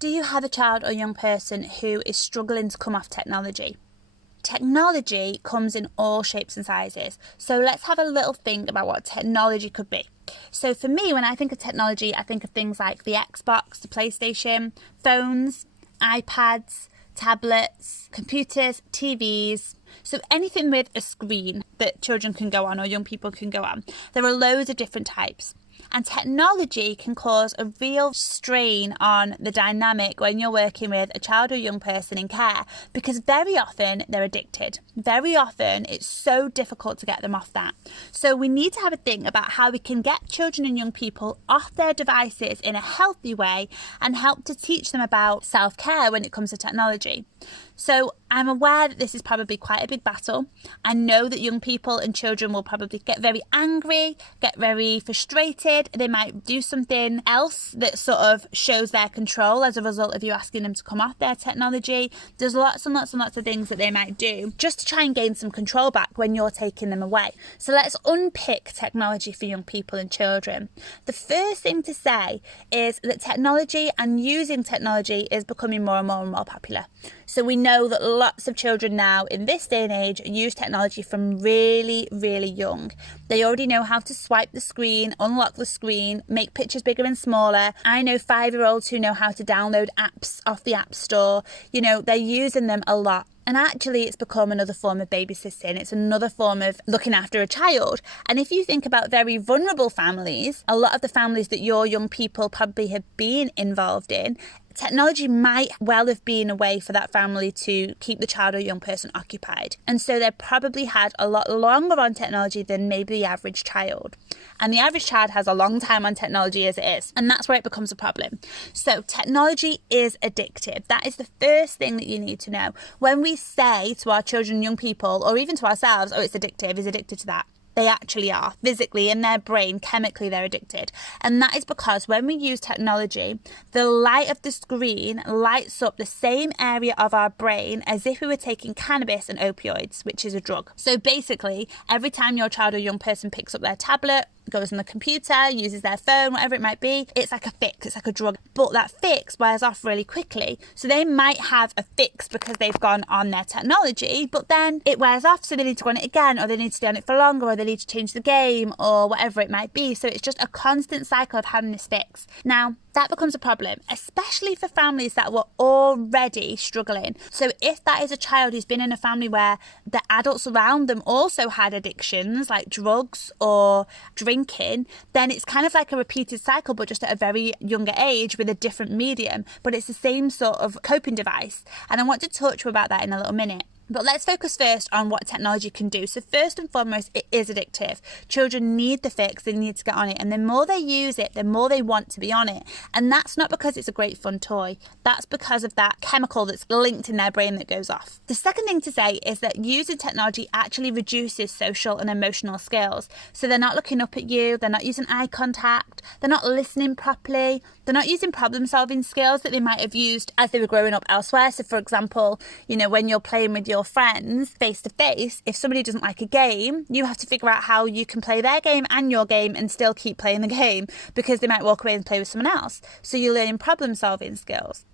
Do you have a child or young person who is struggling to come off technology? Technology comes in all shapes and sizes. So let's have a little think about what technology could be. So for me, when I think of technology, I think of things like the Xbox, the PlayStation, phones, iPads, tablets, computers, TVs. So anything with a screen that children can go on or young people can go on. There are loads of different types. And technology can cause a real strain on the dynamic when you're working with a child or young person in care, because very often they're addicted. Very often it's so difficult to get them off that. So we need to have a think about how we can get children and young people off their devices in a healthy way and help to teach them about self-care when it comes to technology. So I'm aware that this is probably quite a big battle. I know that young people and children will probably get very angry, get very frustrated. They might do something else that sort of shows their control as a result of you asking them to come off their technology. There's lots and lots and lots of things that they might do just to try and gain some control back when you're taking them away. So let's unpick technology for young people and children. The first thing to say is that technology and using technology is becoming more and more and more popular. So we know that lots of children now in this day and age use technology from really, really young. They already know how to swipe the screen, unlock the screen, make pictures bigger and smaller. I know 5-year-olds who know how to download apps off the App Store. You know, they're using them a lot. And actually, it's become another form of babysitting. It's another form of looking after a child. And if you think about very vulnerable families, a lot of the families that your young people probably have been involved in, technology might well have been a way for that family to keep the child or young person occupied. And so they probably had a lot longer on technology than maybe the average child. And the average child has a long time on technology as it is. And that's where it becomes a problem. So technology is addictive. That is the first thing that you need to know. When we say to our children, young people, or even to ourselves, oh, it's addictive, he's addicted to that. They actually are. Physically, in their brain, chemically, they're addicted. And that is because when we use technology, the light of the screen lights up the same area of our brain as if we were taking cannabis and opioids, which is a drug. So basically, every time your child or young person picks up their tablet, goes on the computer, uses their phone, whatever it might be, it's like a fix, it's like a drug. But that fix wears off really quickly. So they might have a fix because they've gone on their technology, but then it wears off, so they need to go on it again, or they need to stay on it for longer, or they need to change the game, or whatever it might be. So it's just a constant cycle of having this fix. Now, that becomes a problem, especially for families that were already struggling. So if that is a child who's been in a family where the adults around them also had addictions like drugs or drinking, then it's kind of like a repeated cycle, but just at a very younger age with a different medium. But it's the same sort of coping device. And I want to talk to you about that in a little minute. But let's focus first on what technology can do. So first and foremost, it is addictive. Children need the fix, they need to get on it. And the more they use it, the more they want to be on it. And that's not because it's a great fun toy. That's because of that chemical that's linked in their brain that goes off. The second thing to say is that using technology actually reduces social and emotional skills. So they're not looking up at you, they're not using eye contact, they're not listening properly, they're not using problem solving skills that they might have used as they were growing up elsewhere. So for example, you know, when you're playing with your friends face to face, if somebody doesn't like a game, you have to figure out how you can play their game and your game and still keep playing the game, because they might walk away and play with someone else. So you're learning problem solving skills.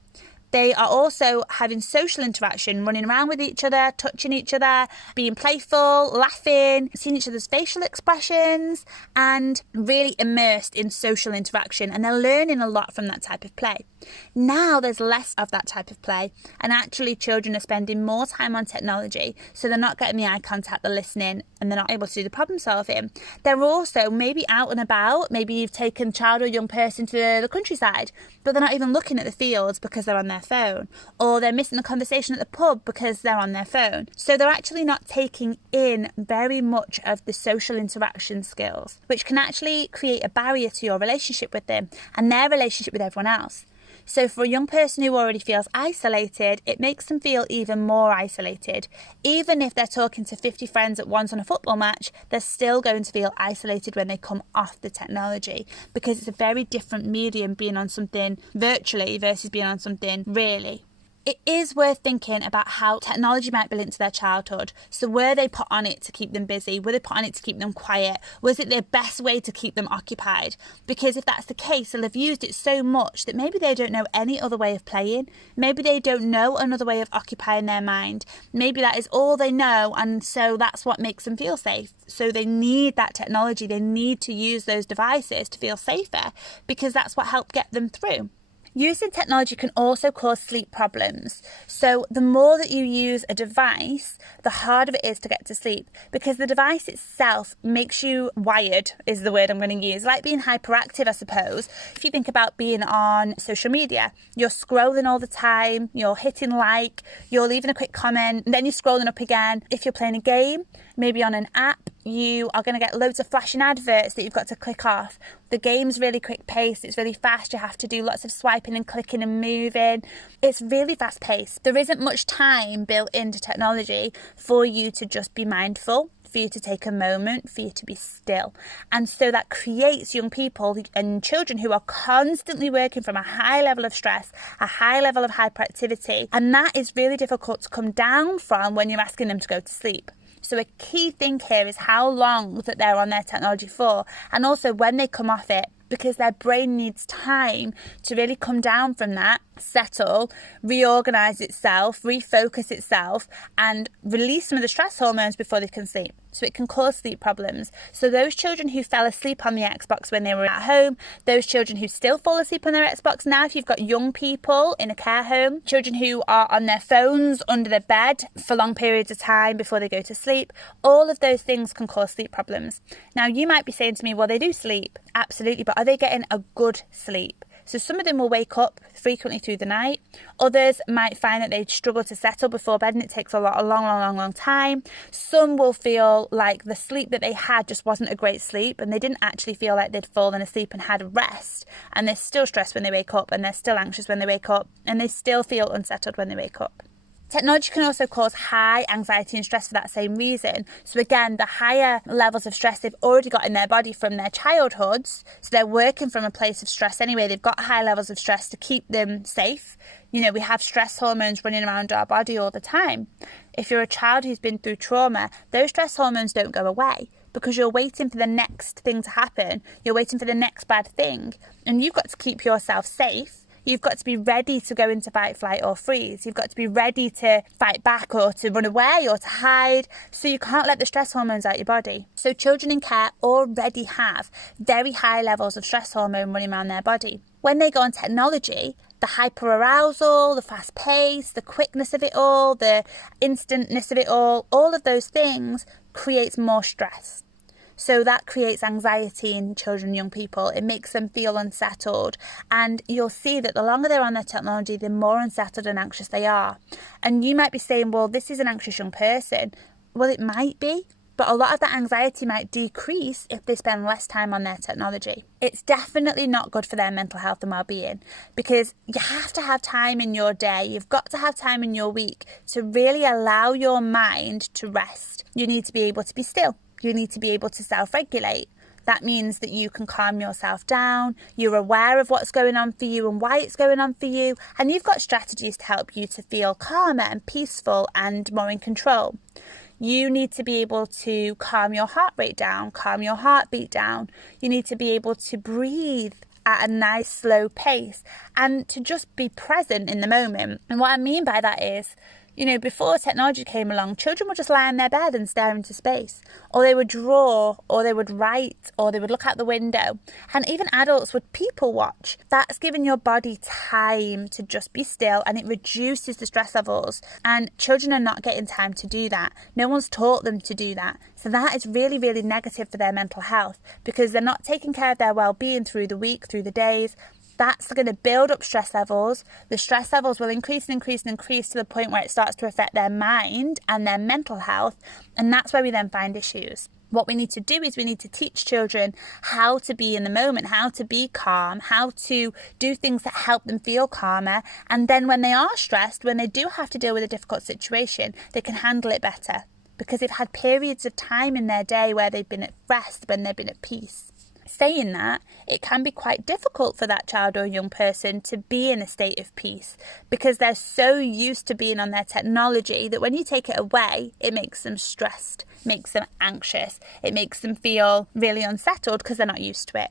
They are also having social interaction, running around with each other, touching each other, being playful, laughing, seeing each other's facial expressions, and really immersed in social interaction. And they're learning a lot from that type of play. Now there's less of that type of play, and actually children are spending more time on technology, so they're not getting the eye contact, the listening, and they're not able to do the problem solving. They're also maybe out and about, maybe you've taken a child or young person to the countryside, but they're not even looking at the fields because they're on their phone, or they're missing the conversation at the pub because they're on their phone. So they're actually not taking in very much of the social interaction skills, which can actually create a barrier to your relationship with them and their relationship with everyone else. So for a young person who already feels isolated, it makes them feel even more isolated. Even if they're talking to 50 friends at once on a football match, they're still going to feel isolated when they come off the technology, because it's a very different medium being on something virtually versus being on something really. It is worth thinking about how technology might be linked to their childhood. So were they put on it to keep them busy? Were they put on it to keep them quiet? Was it their best way to keep them occupied? Because if that's the case, they'll have used it so much that maybe they don't know any other way of playing. Maybe they don't know another way of occupying their mind. Maybe that is all they know, and so that's what makes them feel safe. So they need that technology. They need to use those devices to feel safer because that's what helped get them through. Using technology can also cause sleep problems. So the more that you use a device, the harder it is to get to sleep because the device itself makes you wired, is the word I'm going to use, like being hyperactive, I suppose. If you think about being on social media, you're scrolling all the time, you're hitting like, you're leaving a quick comment, and then you're scrolling up again. If you're playing a game, maybe on an app, you are going to get loads of flashing adverts that you've got to click off. The game's really quick paced, it's really fast, you have to do lots of swiping and clicking and moving. It's really fast paced. There isn't much time built into technology for you to just be mindful, for you to take a moment, for you to be still. And so that creates young people and children who are constantly working from a high level of stress, a high level of hyperactivity, and that is really difficult to come down from when you're asking them to go to sleep. So a key thing here is how long that they're on their technology for, and also when they come off it, because their brain needs time to really come down from that, settle, reorganize itself, refocus itself, and release some of the stress hormones before they can sleep. So it can cause sleep problems. So those children who fell asleep on the Xbox when they were at home, those children who still fall asleep on their Xbox now, if you've got young people in a care home, children who are on their phones under their bed for long periods of time before they go to sleep, all of those things can cause sleep problems. Now you might be saying to me, well, they do sleep. Absolutely, but are they getting a good sleep? So some of them will wake up frequently through the night. Others might find that they struggle to settle before bed and it takes a long time. Some will feel like the sleep that they had just wasn't a great sleep and they didn't actually feel like they'd fallen asleep and had a rest, and they're still stressed when they wake up, and they're still anxious when they wake up, and they still feel unsettled when they wake up. Technology can also cause high anxiety and stress for that same reason. So again, the higher levels of stress they've already got in their body from their childhoods, so they're working from a place of stress anyway, they've got high levels of stress to keep them safe. You know, we have stress hormones running around our body all the time. If you're a child who's been through trauma, those stress hormones don't go away because you're waiting for the next thing to happen. You're waiting for the next bad thing, and you've got to keep yourself safe. You've got to be ready to go into fight, flight or freeze. You've got to be ready to fight back or to run away or to hide. So you can't let the stress hormones out your body. So children in care already have very high levels of stress hormone running around their body. When they go on technology, the hyperarousal, the fast pace, the quickness of it all, the instantness of it all of those things creates more stress. So that creates anxiety in children and young people. It makes them feel unsettled. And you'll see that the longer they're on their technology, the more unsettled and anxious they are. And you might be saying, well, this is an anxious young person. Well, it might be. But a lot of that anxiety might decrease if they spend less time on their technology. It's definitely not good for their mental health and well-being, because you have to have time in your day. You've got to have time in your week to really allow your mind to rest. You need to be able to be still. You need to be able to self-regulate. That means that you can calm yourself down, you're aware of what's going on for you and why it's going on for you, and you've got strategies to help you to feel calmer and peaceful and more in control. You need to be able to calm your heart rate down, calm your heartbeat down. You need to be able to breathe at a nice slow pace and to just be present in the moment. And what I mean by that is, you know, before technology came along, children would just lie in their bed and stare into space, or they would draw, or they would write, or they would look out the window. And even adults would people watch. That's giving your body time to just be still, and it reduces the stress levels. And children are not getting time to do that. No one's taught them to do that. So that is really, really negative for their mental health, because they're not taking care of their well-being through the week, through the days. That's going to build up stress levels. The stress levels will increase to the point where it starts to affect their mind and their mental health. And that's where we then find issues. What we need to do is we need to teach children how to be in the moment, how to be calm, how to do things that help them feel calmer. And then when they are stressed, when they do have to deal with a difficult situation, they can handle it better because they've had periods of time in their day where they've been at rest, when they've been at peace. Saying that, it can be quite difficult for that child or young person to be in a state of peace because they're so used to being on their technology that when you take it away, it makes them stressed, makes them anxious, it makes them feel really unsettled because they're not used to it.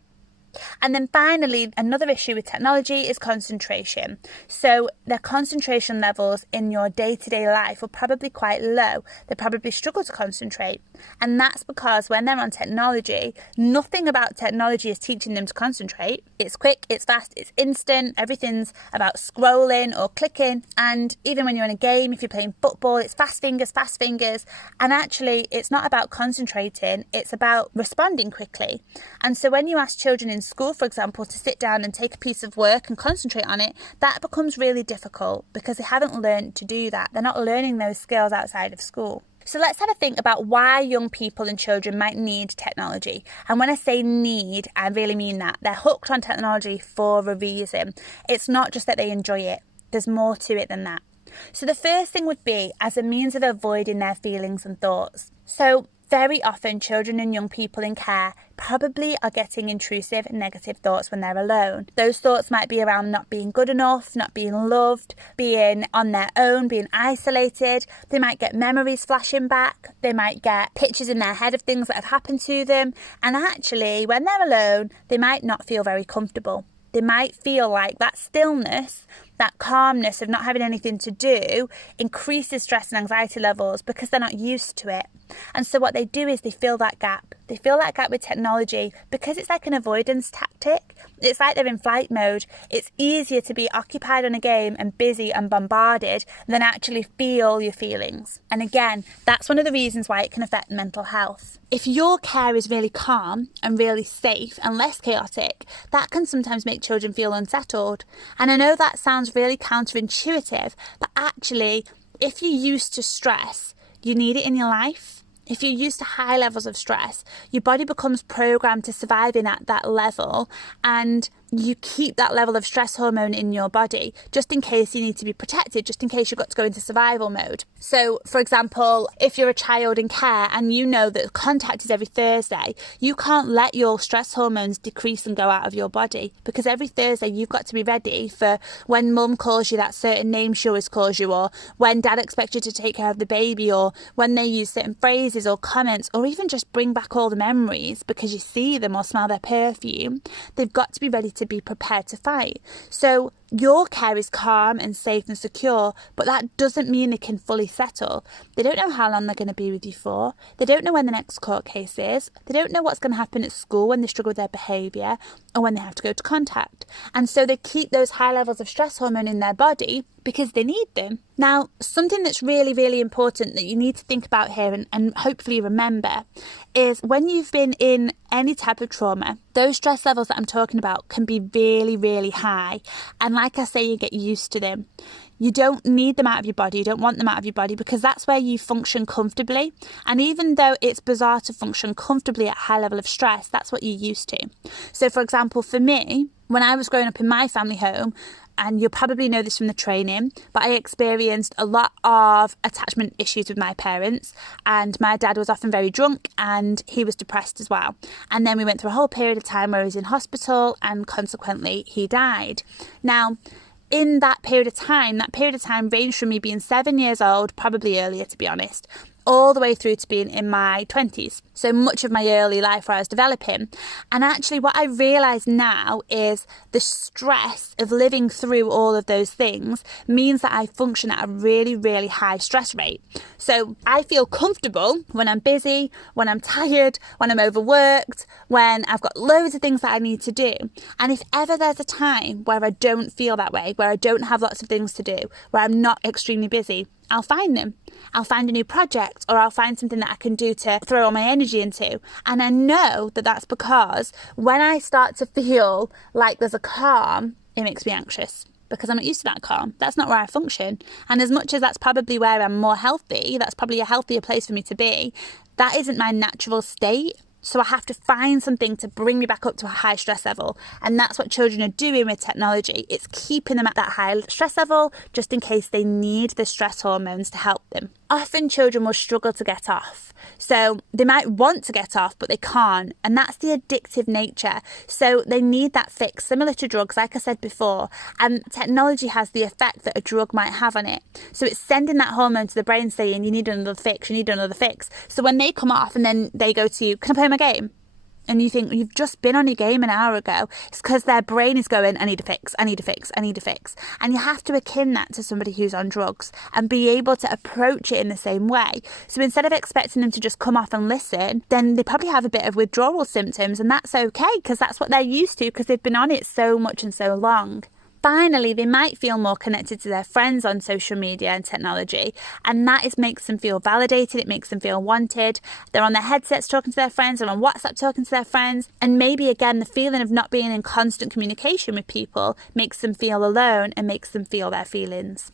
And then finally, another issue with technology is concentration. So their concentration levels in your day-to-day life are probably quite low. They probably struggle to concentrate. And that's because when they're on technology, nothing about technology is teaching them to concentrate. It's quick, it's fast, it's instant. Everything's about scrolling or clicking. And even when you're in a game, if you're playing football, it's fast fingers. And actually, it's not about concentrating. It's about responding quickly. And so when you ask children in school, for example, to sit down and take a piece of work and concentrate on it, that becomes really difficult because they haven't learned to do that. They're not learning those skills outside of school. So let's have a think about why young people and children might need technology. And when I say need, I really mean that. They're hooked on technology for a reason. It's not just that they enjoy it. There's more to it than that. So the first thing would be as a means of avoiding their feelings and thoughts. So very often, children and young people in care probably are getting intrusive negative thoughts when they're alone. Those thoughts might be around not being good enough, not being loved, being on their own, being isolated. They might get memories flashing back. They might get pictures in their head of things that have happened to them. And actually, when they're alone, they might not feel very comfortable. They might feel like that stillness, that calmness of not having anything to do increases stress and anxiety levels because they're not used to it. And so what they do is they fill that gap. They fill that gap with technology because it's like an avoidance tactic. It's like they're in flight mode. It's easier to be occupied on a game and busy and bombarded than actually feel your feelings. And again, that's one of the reasons why it can affect mental health. If your care is really calm and really safe and less chaotic, that can sometimes make children feel unsettled. And I know that sounds really counterintuitive, but actually, if you're used to stress, you need it in your life. If you're used to high levels of stress, your body becomes programmed to surviving at that level, and you keep that level of stress hormone in your body just in case you need to be protected, just in case you've got to go into survival mode. So, for example, if you're a child in care and you know that contact is every Thursday, you can't let your stress hormones decrease and go out of your body because every Thursday you've got to be ready for when mum calls you that certain name she always calls you, or when dad expects you to take care of the baby, or when they use certain phrases or comments, or even just bring back all the memories because you see them or smell their perfume. They've got to be ready to be prepared to fight. So your care is calm and safe and secure, but that doesn't mean they can fully settle. They don't know how long they're going to be with you for. They don't know when the next court case is. They don't know what's going to happen at school when they struggle with their behaviour or when they have to go to contact. And so they keep those high levels of stress hormone in their body because they need them. Now, something that's really, really important that you need to think about here and hopefully remember is when you've been in any type of trauma, those stress levels that I'm talking about can be really, really high. And like I say, you get used to them. You don't need them out of your body. You don't want them out of your body because that's where you function comfortably. And even though it's bizarre to function comfortably at a high level of stress, that's what you're used to. So, for example, for me, when I was growing up in my family home, and you'll probably know this from the training, but I experienced a lot of attachment issues with my parents, and my dad was often very drunk and he was depressed as well. And then we went through a whole period of time where he was in hospital and consequently he died. Now, in that period of time ranged from me being 7 years old, probably earlier to be honest, all the way through to being in my 20s. So much of my early life where I was developing. And actually what I realise now is the stress of living through all of those things means that I function at a really, really high stress rate. So I feel comfortable when I'm busy, when I'm tired, when I'm overworked, when I've got loads of things that I need to do. And if ever there's a time where I don't feel that way, where I don't have lots of things to do, where I'm not extremely busy, I'll find them. I'll find a new project, or I'll find something that I can do to throw all my energy into. And I know that that's because when I start to feel like there's a calm, it makes me anxious because I'm not used to that calm. That's not where I function. And as much as that's probably where I'm more healthy, that's probably a healthier place for me to be, that isn't my natural state. So I have to find something to bring me back up to a high stress level. And that's what children are doing with technology. It's keeping them at that high stress level just in case they need the stress hormones to help them. often children will struggle to get off. So they might want to get off, but they can't. And that's the addictive nature. So they need that fix, similar to drugs, like I said before. And technology has the effect that a drug might have on it. So it's sending that hormone to the brain saying, you need another fix, you need another fix. So when they come off and then they go to you, can I play my game? And you think, you've just been on your game an hour ago. It's because their brain is going, I need a fix, I need a fix, I need a fix. And you have to akin that to somebody who's on drugs and be able to approach it in the same way. So instead of expecting them to just come off and listen, then they probably have a bit of withdrawal symptoms, and that's okay because that's what they're used to because they've been on it so much and so long. Finally, they might feel more connected to their friends on social media and technology, and that makes them feel validated, it makes them feel wanted. They're on their headsets talking to their friends, they're on WhatsApp talking to their friends, and maybe again the feeling of not being in constant communication with people makes them feel alone and makes them feel their feelings.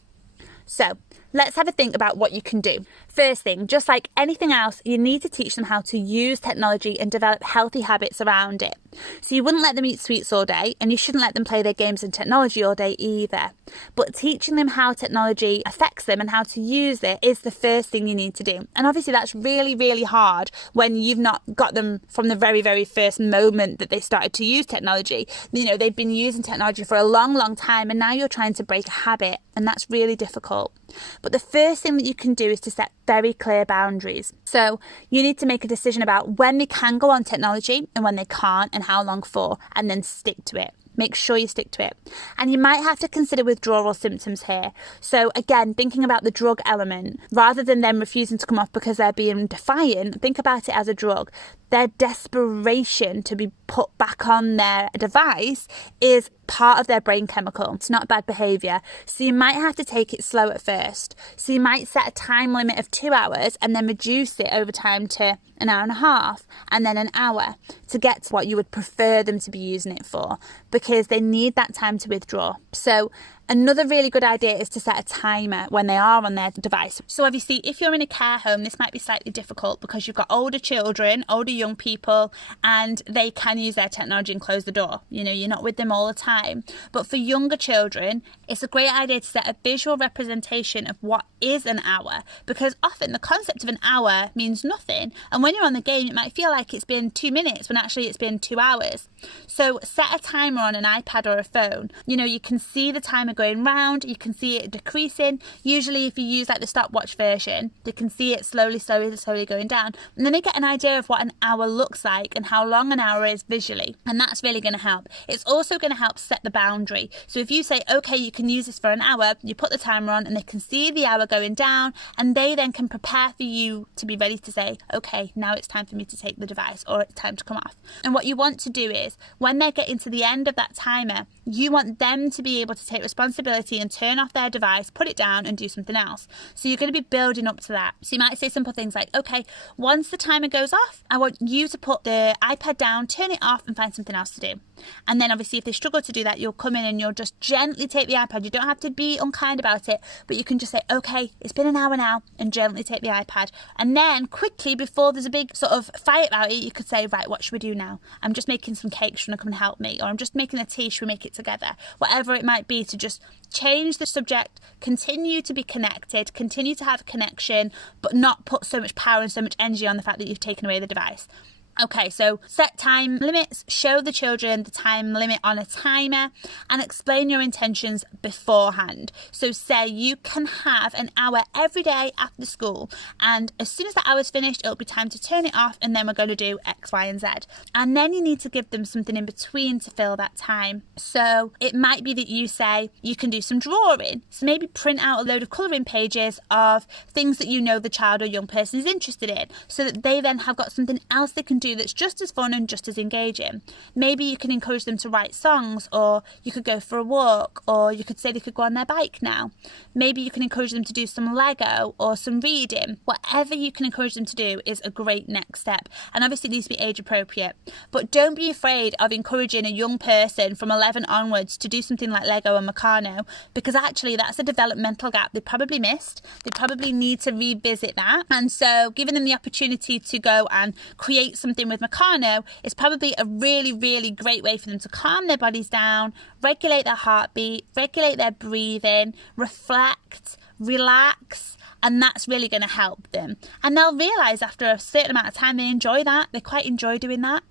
So let's have a think about what you can do. First thing, just like anything else, you need to teach them how to use technology and develop healthy habits around it. So you wouldn't let them eat sweets all day, and you shouldn't let them play their games and technology all day either. But teaching them how technology affects them and how to use it is the first thing you need to do. And obviously that's really, really hard when you've not got them from the very, very first moment that they started to use technology. You know, they've been using technology for a long, long time, and now you're trying to break a habit, and that's really difficult. But the first thing that you can do is to set very clear boundaries. So you need to make a decision about when they can go on technology and when they can't and how long for, and then stick to it. Make sure you stick to it. And you might have to consider withdrawal symptoms here. So again, thinking about the drug element, rather than them refusing to come off because they're being defiant, think about it as a drug. Their desperation to be put back on their device is part of their brain chemical. It's not bad behaviour. So you might have to take it slow at first. So you might set a time limit of 2 hours and then reduce it over time to an hour and a half and then an hour to get to what you would prefer them to be using it for, because they need that time to withdraw. So another really good idea is to set a timer when they are on their device. So obviously, if you're in a care home, this might be slightly difficult because you've got older children, older young people, and they can use their technology and close the door. You know, you're not with them all the time. But for younger children, it's a great idea to set a visual representation of what is an hour, because often the concept of an hour means nothing. And when you're on the game, it might feel like it's been 2 minutes when actually it's been 2 hours. So set a timer on an iPad or a phone. You know, you can see the timer going round, you can see it decreasing. Usually if you use like the stopwatch version, they can see it slowly going down, and then they get an idea of what an hour looks like and how long an hour is visually, and that's really going to help. It's also going to help set the boundary. So if you say, okay, you can use this for an hour, you put the timer on and they can see the hour going down, and they then can prepare for you to be ready to say, okay, now it's time for me to take the device, or it's time to come off. And what you want to do is, when they're getting to the end of that timer, you want them to be able to take responsibility and turn off their device, put it down and do something else. So you're going to be building up to that. So you might say simple things like, okay, once the timer goes off, I want you to put the iPad down, turn it off and find something else to do. And then obviously if they struggle to do that, you'll come in and you'll just gently take the iPad. You don't have to be unkind about it, but you can just say, okay, it's been an hour now, and gently take the iPad. And then quickly, before there's a big sort of fight about it, you could say, right, what should we do now? I'm just making some cakes, should I come and help me? Or I'm just making a tea, should we make it together? Whatever it might be, to just change the subject, continue to be connected, continue to have a connection, but not put so much power and so much energy on the fact that you've taken away the device. Okay, so set time limits, show the children the time limit on a timer, and explain your intentions beforehand. So say you can have an hour every day after school, and as soon as that hour's finished, it'll be time to turn it off, and then we're going to do X, Y, and Z. And then you need to give them something in between to fill that time. So it might be that you say you can do some drawing. So maybe print out a load of colouring pages of things that you know the child or young person is interested in, so that they then have got something else they can do that's just as fun and just as engaging. Maybe you can encourage them to write songs, or you could go for a walk, or you could say they could go on their bike now. Maybe you can encourage them to do some Lego or some reading. Whatever you can encourage them to do is a great next step, and obviously it needs to be age appropriate. But don't be afraid of encouraging a young person from 11 onwards to do something like Lego or Meccano, because actually that's a developmental gap they probably missed. They probably need to revisit that, and so giving them the opportunity to go and create some something with Meccano is probably a really, really great way for them to calm their bodies down, regulate their heartbeat, regulate their breathing, reflect, relax, and that's really going to help them. And they'll realise after a certain amount of time they enjoy that, they quite enjoy doing that.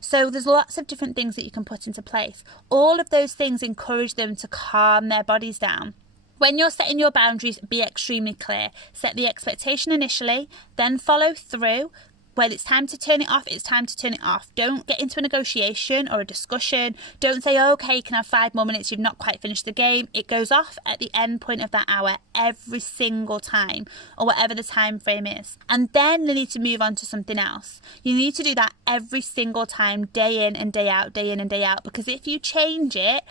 So there's lots of different things that you can put into place. All of those things encourage them to calm their bodies down. When you're setting your boundaries, be extremely clear. Set the expectation initially, then follow through. When it's time to turn it off, it's time to turn it off. Don't get into a negotiation or a discussion. Don't say, oh, okay, you can have 5 more minutes, you've not quite finished the game. It goes off at the end point of that hour every single time, or whatever the time frame is. And then they need to move on to something else. You need to do that every single time, day in and day out, day in and day out, because if you change it,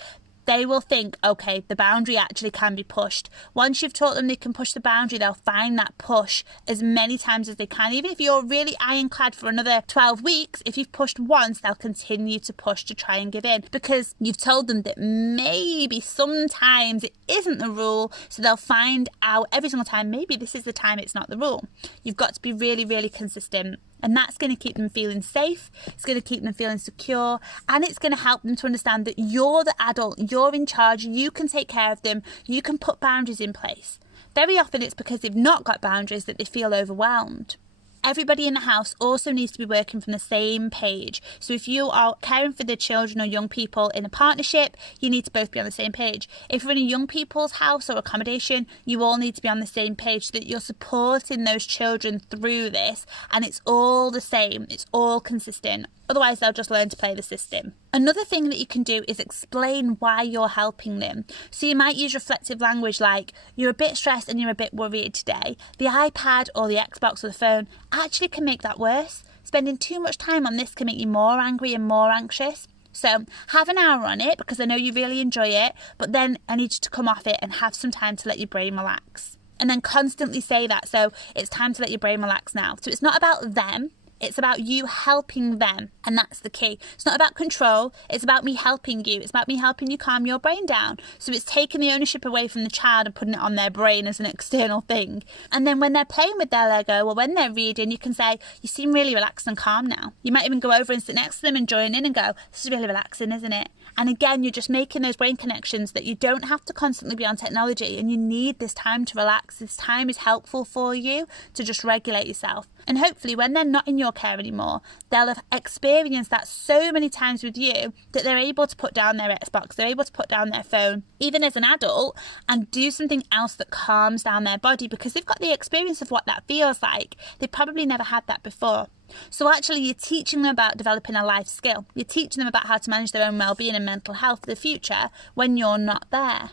they will think, okay, the boundary actually can be pushed. Once you've taught them they can push the boundary, they'll find that push as many times as they can. Even if you're really ironclad for another 12 weeks, if you've pushed once, they'll continue to push to try and give in, because you've told them that maybe sometimes it isn't the rule. So they'll find out every single time, maybe this is the time it's not the rule. You've got to be really, really consistent. And that's going to keep them feeling safe, it's going to keep them feeling secure, and it's going to help them to understand that you're the adult, you're in charge, you can take care of them, you can put boundaries in place. Very often it's because they've not got boundaries that they feel overwhelmed. Everybody in the house also needs to be working from the same page. So if you are caring for the children or young people in a partnership, you need to both be on the same page. If you're in a young people's house or accommodation, you all need to be on the same page so that you're supporting those children through this, and it's all the same, it's all consistent. Otherwise, they'll just learn to play the system. Another thing that you can do is explain why you're helping them. So you might use reflective language like, you're a bit stressed and you're a bit worried today. The iPad or the Xbox or the phone actually can make that worse. Spending too much time on this can make you more angry and more anxious. So have an hour on it because I know you really enjoy it, but then I need you to come off it and have some time to let your brain relax. And then constantly say that. So it's time to let your brain relax now. So it's not about them. It's about you helping them, and that's the key. It's not about control, it's about me helping you. It's about me helping you calm your brain down. So it's taking the ownership away from the child and putting it on their brain as an external thing. And then when they're playing with their Lego or when they're reading, you can say, you seem really relaxed and calm now. You might even go over and sit next to them and join in and go, this is really relaxing, isn't it? And again, you're just making those brain connections that you don't have to constantly be on technology, and you need this time to relax. This time is helpful for you to just regulate yourself. And hopefully when they're not in your care anymore, they'll have experienced that so many times with you that they're able to put down their Xbox, they're able to put down their phone, even as an adult, and do something else that calms down their body, because they've got the experience of what that feels like. They probably never had that before. So actually you're teaching them about developing a life skill. You're teaching them about how to manage their own well-being and mental health for the future when you're not there.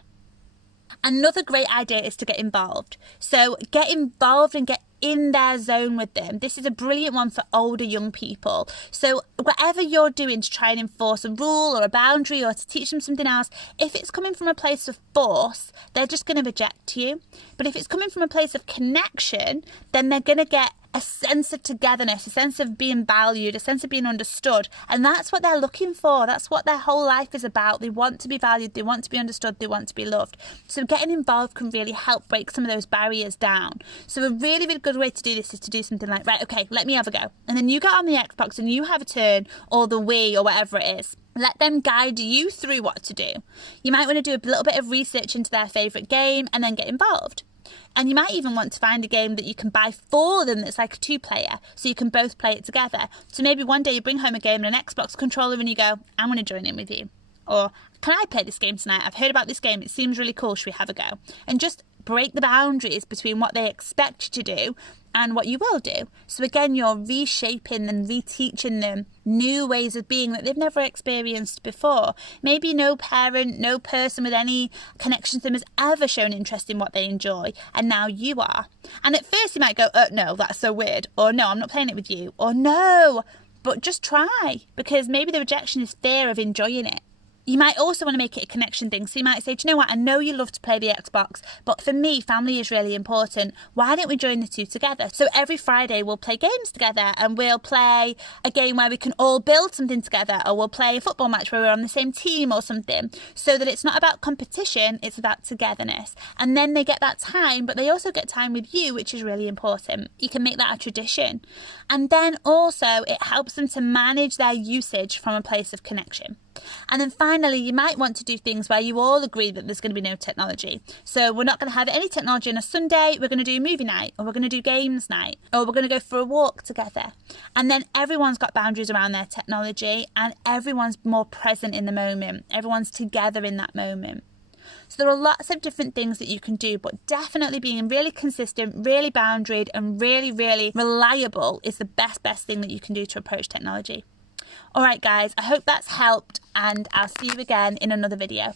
Another great idea is to get involved. So get involved and get in their zone with them. This is a brilliant one for older young people. So whatever you're doing to try and enforce a rule or a boundary or to teach them something else, if it's coming from a place of force, they're just going to reject you. But if it's coming from a place of connection, then they're going to get a sense of togetherness, a sense of being valued, a sense of being understood. And that's what they're looking for. That's what their whole life is about. They want to be valued, they want to be understood, they want to be loved. So getting involved can really help break some of those barriers down. So a really, really good way to do this is to do something like, right, okay, let me have a go. And then you get on the Xbox and you have a turn, or the Wii or whatever it is. Let them guide you through what to do. You might want to do a little bit of research into their favourite game and then get involved. And you might even want to find a game that you can buy for them that's like a 2-player, so you can both play it together. So maybe one day you bring home a game and an Xbox controller and you go, I'm going to join in with you. Or, can I play this game tonight? I've heard about this game, it seems really cool, should we have a go? And just break the boundaries between what they expect you to do and what you will do. So again, you're reshaping and reteaching them new ways of being that they've never experienced before. Maybe no parent, no person with any connection to them has ever shown interest in what they enjoy, and now you are. And at first you might go, no, that's so weird, or no, I'm not playing it with you, or no, but just try, because maybe the rejection is fear of enjoying it. You might also want to make it a connection thing. So you might say, do you know what? I know you love to play the Xbox, but for me, family is really important. Why don't we join the two together? So every Friday we'll play games together, and we'll play a game where we can all build something together, or we'll play a football match where we're on the same team or something, so that it's not about competition, it's about togetherness. And then they get that time, but they also get time with you, which is really important. You can make that a tradition. And then also it helps them to manage their usage from a place of connection. And then finally, you might want to do things where you all agree that there's going to be no technology. So we're not going to have any technology on a Sunday. We're going to do movie night, or we're going to do games night, or we're going to go for a walk together. And then everyone's got boundaries around their technology, and everyone's more present in the moment. Everyone's together in that moment. So there are lots of different things that you can do, but definitely being really consistent, really boundaried, and really, really reliable is the best thing that you can do to approach technology. All right, guys, I hope that's helped, and I'll see you again in another video.